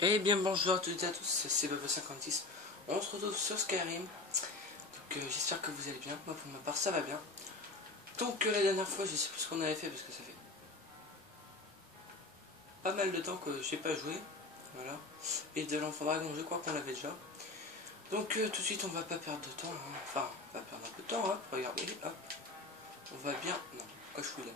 Eh bien bonjour à toutes et à tous, c'est Baba56. On se retrouve sur Skyrim. Donc j'espère que vous allez bien. Moi pour ma part ça va bien. Donc la dernière fois je sais plus ce qu'on avait fait parce que ça fait pas mal de temps que j'ai pas joué. Voilà. Et de l'enfant dragon je crois qu'on l'avait déjà. Donc tout de suite on va pas perdre de temps. Hein. Enfin on va perdre un peu de temps. Hop, regardez, hop. On va bien. Non, pourquoi je fouille là.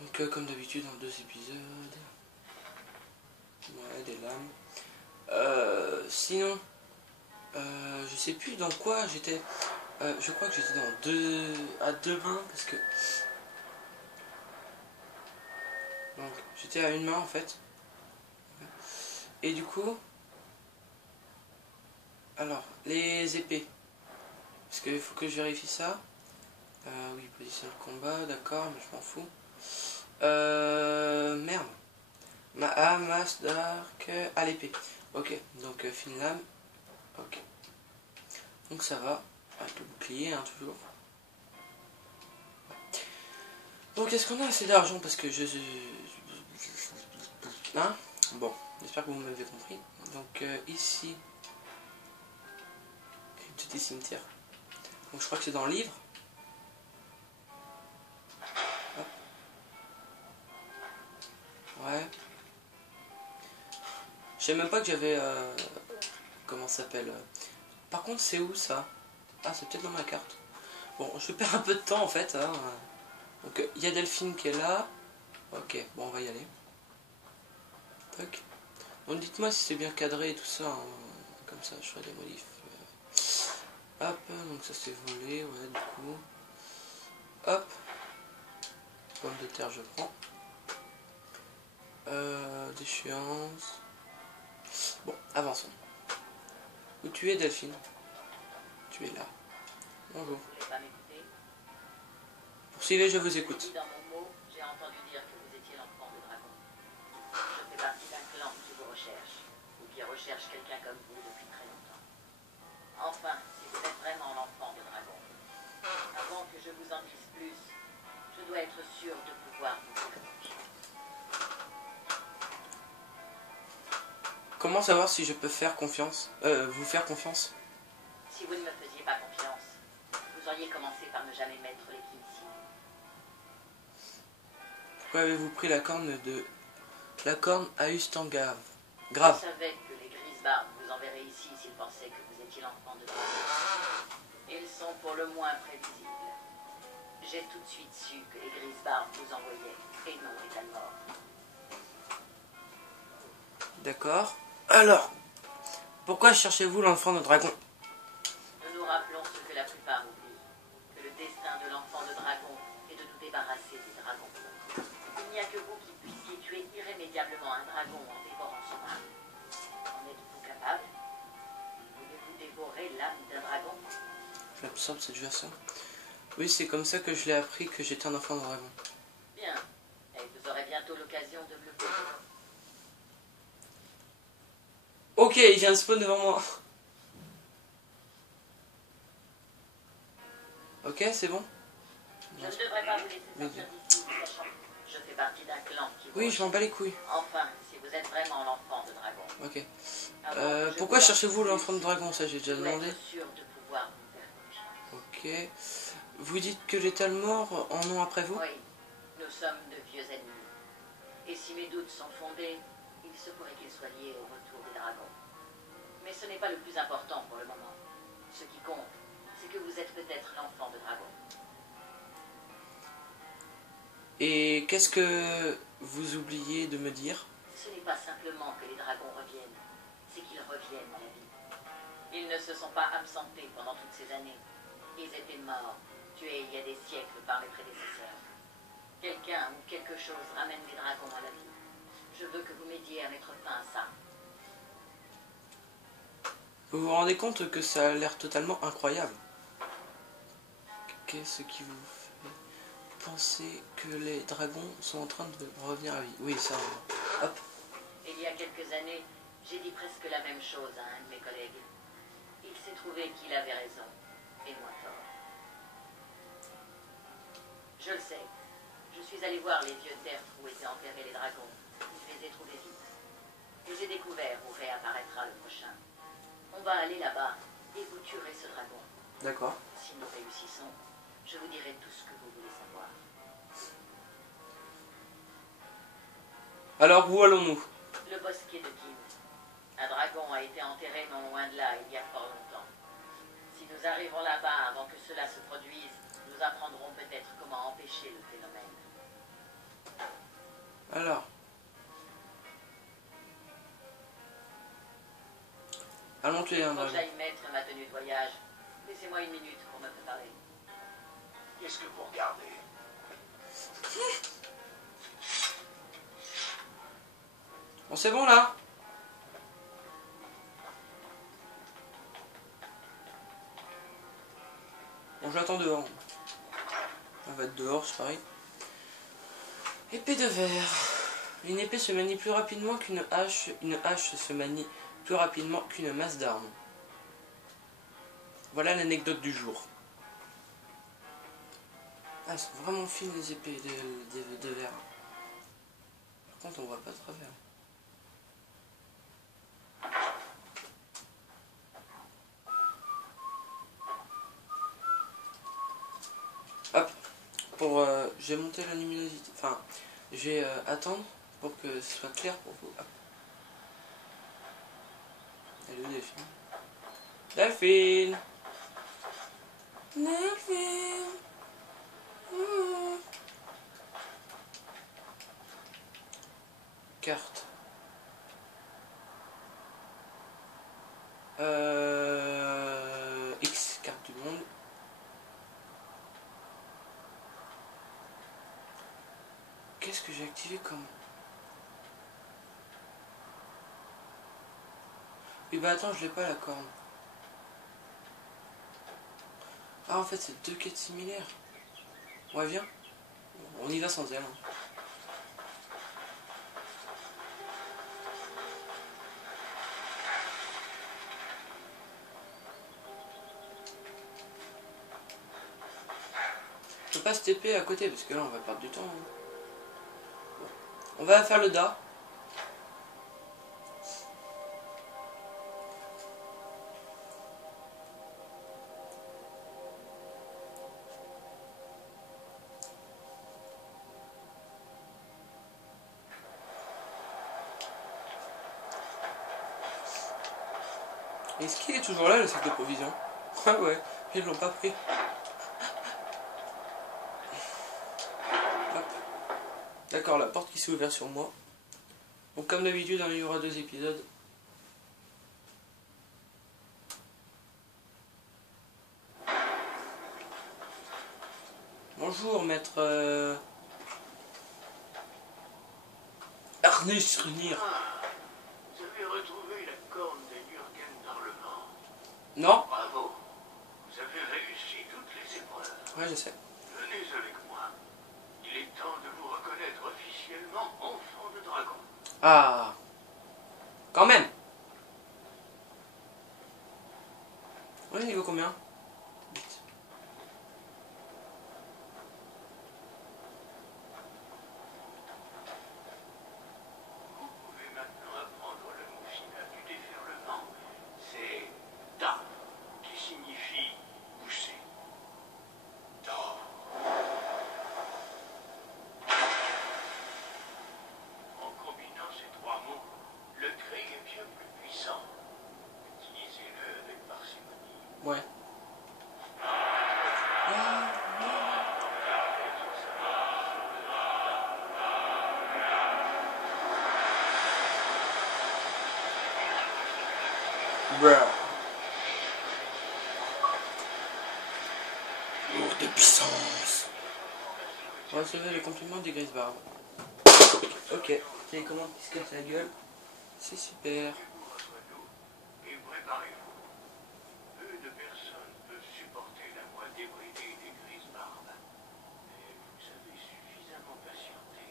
Donc comme d'habitude en 2 épisodes. Ouais, des lames. Sinon, je sais plus dans quoi j'étais. Je crois que j'étais à deux mains parce que donc j'étais à une main en fait. Et du coup, alors les épées, parce qu'il faut que je vérifie ça. Oui, position de combat, d'accord, mais je m'en fous. Merde. Masse d'arc à l'épée. Ok, donc fine lame. Ok, donc ça va avec le bouclier hein, toujours. Donc est-ce qu'on a assez d'argent parce que je hein. Bon, j'espère que vous m'avez compris. Donc ici, crypte des cimetières. Donc je crois que c'est dans le livre. Hop. Ouais. Je sais même pas que j'avais... comment ça s'appelle Par contre, c'est où ça? Ah, c'est peut-être dans ma carte. Bon, je perds un peu de temps en fait. Hein. Donc il y a Delphine qui est là. Ok, bon, on va y aller. Tac. Donc dites-moi si c'est bien cadré et tout ça. Hein. Comme ça, je ferai des modifs. Hop, donc ça c'est volé, ouais, du coup. Hop. Pomme de terre, je prends. Déchéance. Bon, avançons. Où tu es, Delphine? Tu es là. Bonjour. Poursuivez, je vous écoute. Dans mon mot, j'ai entendu dire que vous étiez l'enfant de dragon. Je fais partie d'un clan qui vous recherche, ou qui recherche quelqu'un comme vous depuis très longtemps. Enfin, si vous êtes vraiment l'enfant de dragon, avant que je vous en dise plus, je dois être sûr de pouvoir vous faire confiance. Comment savoir si je peux faire confiance vous faire confiance? Si vous ne me faisiez pas confiance, vous auriez commencé par ne jamais mettre les pieds ici. Pourquoi avez-vous pris la corne à Ustangrave? Je Grave. savais que les Grisbarbes vous enverraient ici s'ils pensaient que vous étiez l'enfant de dragon. Ils sont pour le moins prévisibles. J'ai tout de suite su que les Grisbarbes vous envoyaient, et non les Dalmor. D'accord. Alors, pourquoi cherchez-vous l'enfant de dragon? Nous nous rappelons ce que la plupart oublient, que le destin de l'enfant de dragon est de nous débarrasser des dragons. Il n'y a que vous qui puissiez tuer irrémédiablement un dragon en dévorant son âme. En êtes-vous capable? Voulez-vous dévorer l'âme d'un dragon? J'absorbe cette version. Oui, c'est comme ça que je l'ai appris que j'étais un enfant de dragon. Bien, et vous aurez bientôt l'occasion de me le faire. Ok, il vient de spawn devant moi. Ok, c'est bon. Je ne devrais pas vous laisser sortir d'ici, sachant que je fais partie d'un clan qui vous Oui, je m'en bats les couilles. Enfin, si vous êtes vraiment l'enfant de dragon. Ok. Avant que je Pourquoi vous en cherchez-vous dise l'enfant de plus, dragon? Ça, j'ai je déjà dois demandé. être sûr de pouvoir vous faire confiance. Ok. Vous dites que les Talmor en ont après vous? Oui, nous sommes de vieux ennemis. Et si mes doutes sont fondés, il se pourrait qu'ils soient liés au retour des dragons. Mais ce n'est pas le plus important pour le moment. Ce qui compte, c'est que vous êtes peut-être l'enfant de dragon. Et qu'est-ce que vous oubliez de me dire? Ce n'est pas simplement que les dragons reviennent, c'est qu'ils reviennent à la vie. Ils ne se sont pas absentés pendant toutes ces années. Ils étaient morts, tués il y a des siècles par mes prédécesseurs. Quelqu'un ou quelque chose ramène les dragons à la vie. Je veux que vous m'aidiez à mettre fin à ça. Vous vous rendez compte que ça a l'air totalement incroyable? Qu'est-ce qui vous fait penser que les dragons sont en train de revenir à vie? Oui, ça... Hop. Il y a quelques années, j'ai dit presque la même chose à un de mes collègues. Il s'est trouvé qu'il avait raison, et moi tort. Je le sais. Je suis allé voir les vieux tertres où étaient enterrés les dragons. Ils les ai trouvés vite. Et j'ai découvert D'accord. Si nous réussissons, je vous dirai tout ce que vous voulez savoir. Alors, où allons-nous? Le bosquet de Kin. Un dragon a été enterré non loin de là il y a fort longtemps. Si nous arrivons là-bas avant que cela se produise, nous apprendrons peut-être comment empêcher le phénomène. Alors. Allons tuer un Faut que dragon. j'aille mettre ma tenue de voyage. Laissez-moi une minute pour me préparer. Qu'est-ce que vous regardez? Bon, c'est bon là. Bon, j'attends dehors. On va être dehors, c'est pareil. Épée de verre. Une épée se manie plus rapidement qu'une hache. Une hache se manie plus rapidement qu'une masse d'armes. Voilà l'anecdote du jour. Ah, elles sont vraiment fines les épées de verre. Par contre, on voit pas de travers. Hop, je vais monter la luminosité, enfin, je vais attendre pour que ce soit clair pour vous. Hop. Elle est où Delphine? Delphine! Delphine! Carte. X, carte du monde. Qu'est-ce que j'ai activé comme... Oui bah attends, je l'ai pas la corne. Ah en fait c'est deux quêtes similaires. Ouais viens. On y va sans elle. Hein. Je peux pas se TP à côté parce que là on va perdre du temps. Hein. Bon. On va faire le Da. Est-ce qu'il est toujours là le sac de provision? Ah ouais, ils l'ont pas pris. D'accord, la porte qui s'est ouverte sur moi. Donc comme d'habitude, il y aura 2 épisodes. Bonjour maître... Ernest Runir. Ah, vous avez retrouvé la corne de Jürgen dans le vent. Non? Bravo. Vous avez réussi toutes les épreuves. Ouais, je sais. Venez avec moi. Il est temps de vous reconnaître officiellement enfant de dragon. Ah, quand même. Ouais, niveau combien? 8. Vous pouvez maintenant apprendre le mot final du déferlement. C'est Da, qui signifie pousser. Da. En combinant ces 3 mots, le cri est bien plus puissant. Utilisez-le avec parcimonie. Ouais. Bruh. Lourd de puissance. Recevez le compliment des grises barbes. Ok. Télécommande qui se casse la gueule. C'est super. Vous reçoit d'eau et préparez-vous. Peu de personnes peuvent supporter la voix débridée des grises barbes. Mais vous avez suffisamment patienté.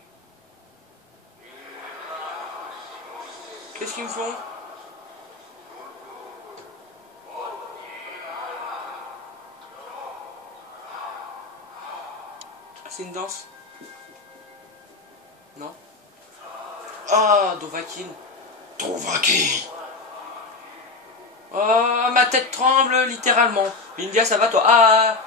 Qu'est-ce qu'ils me font? C'est une danse? Non? Ah, Dovahkiin. Dovahkiin. Oh, ma tête tremble littéralement. India, ça va toi? Ah!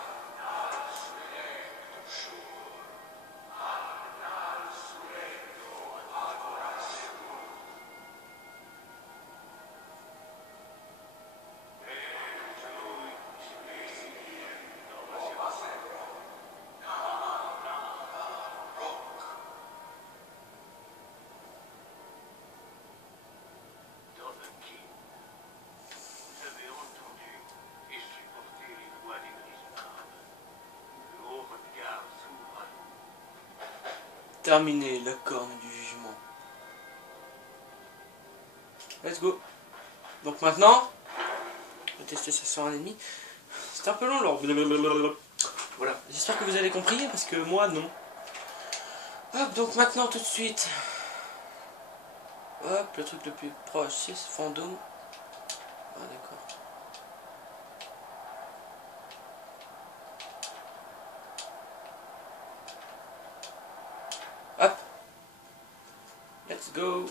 Terminé la corne du jugement. Let's go. Donc maintenant, on va tester ça sur un ennemi. C'est un peu long alors. Voilà. J'espère que vous avez compris parce que moi non. Hop, donc maintenant tout de suite. Hop, le truc le plus proche, c'est ce fantôme. Ah d'accord. Hop. Let's go.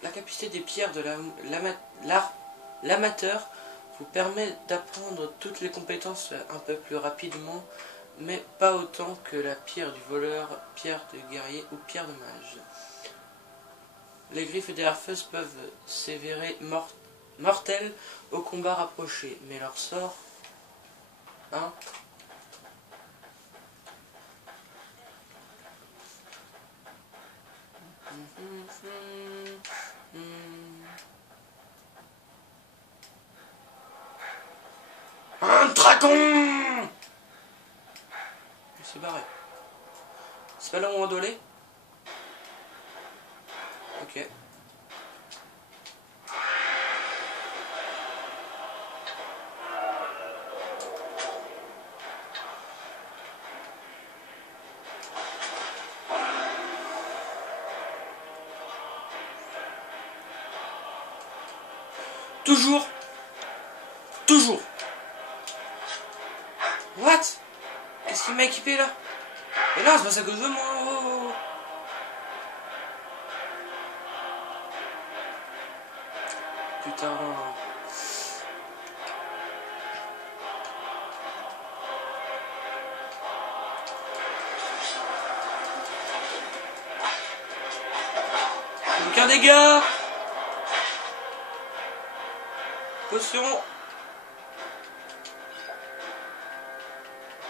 La capacité des pierres de l'amateur vous permet d'apprendre toutes les compétences un peu plus rapidement, mais pas autant que la pierre du voleur, pierre de guerrier ou pierre de mage. Les griffes des harfeuses peuvent s'avérer mortelles au combat rapproché, mais leur sort... Hein? Un dragon! Il s'est barré. C'est pas là où on doit aller? Ok. Toujours. Toujours. What? Qu'est-ce qu'il m'a équipé là? Mais non, c'est pas ça que je veux moi. Oh. Putain. Aucun dégât. Potion.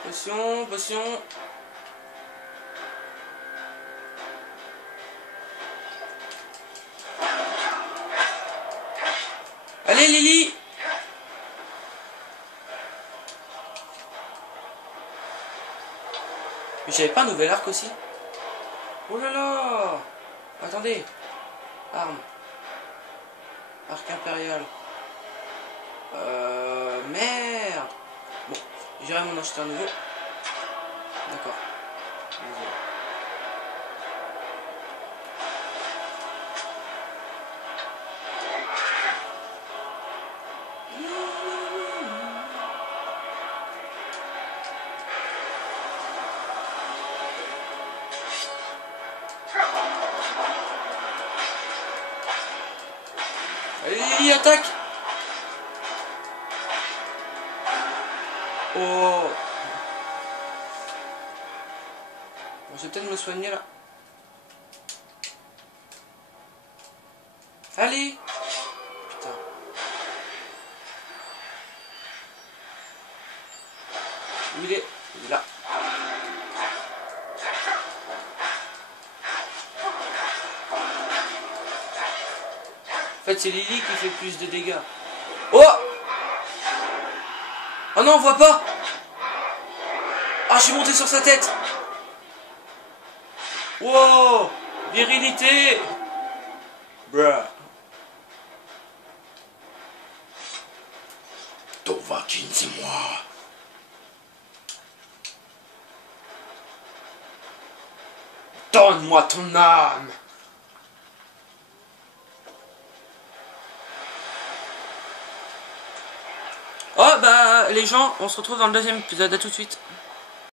Potion, potion. Allez Lily. Mais j'avais pas un nouvel arc aussi? Oh là là. Attendez. Arme. Arc impérial. Merde. Bon, j'irai m'en acheter un nouveau. D'accord. Désolé. Allez, Lily, attaque! Oh! Bon, je vais peut-être me soigner là. Allez! Putain. Où il est? Il est là. En fait, c'est Lily qui fait plus de dégâts. Oh! Oh non, on voit pas! Ah, je suis monté sur sa tête! Wow! Virilité! Bruh. Dovahkiin, c'est moi! Donne-moi ton âme! Oh bah les gens, on se retrouve dans le deuxième épisode, à tout de suite.